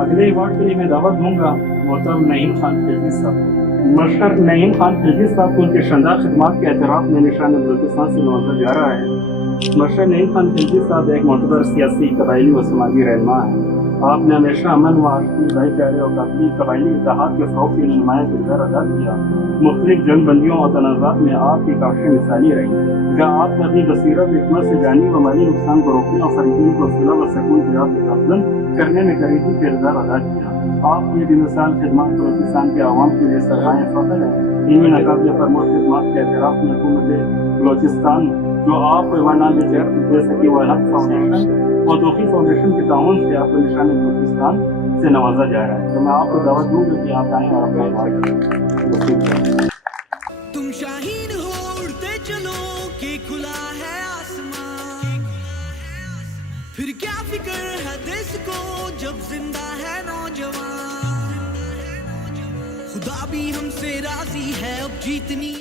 اگلے ایوارڈ کے لیے میں دعوت دوں گا محترم نعیم خان خلجی صاحب. مشرق نعیم خان خلجی صاحب کو ان کے شاندار خدمات کے اعتراف میں نشان بلوچستان سے نوازا جا رہا ہے. مشرق نعیم خان خلجی صاحب ایک معتبر سیاسی، قبائلی و سماجی رہنما ہیں. آپ نے ہمیشہ امن و آشتی، بھائی چارے اور قبائلی اتحاد کے فروغ کے لیے نمایاں کردار ادا کیا. مختلف جنگ بندیوں اور تنازعات میں آپ کی کاوشیں مثالی رہی، جہاں آپ نے اپنی بصیرت و حکمت سے جانی و مالی نقصان کو روکنے اور فریقین کو صلح و سکون کی راہ پہ گامزن کرنے میں کلیدی کردار ادا کیا. آپ کی بے مثال خدمات بلوچستان کے عوام کے لیے سرمایہ فخر ہے. انہیں ناقابل فرموش خدمات کے اعتراف میں حکومت بلوچستان جو آپ کو ایوارڈ نہ دے سکی، وہ الحق فاؤنڈیشن اور توفیق فاؤنڈیشن کے تعاون سے آپ کو نشان بلوچستان سے نوازا جا رہا ہے. تو میں آپ کو دعوت دوں گا کہ آپ آئیں اور اپنا ایوارڈ. تم شاہین ہو اڑتے چلو کہ کھلا ہے آسمان، پھر کیا فکر ہے دیس کو جب زندہ ہے نوجوان. خدا بھی ہم سے راضی ہے اب جیتنی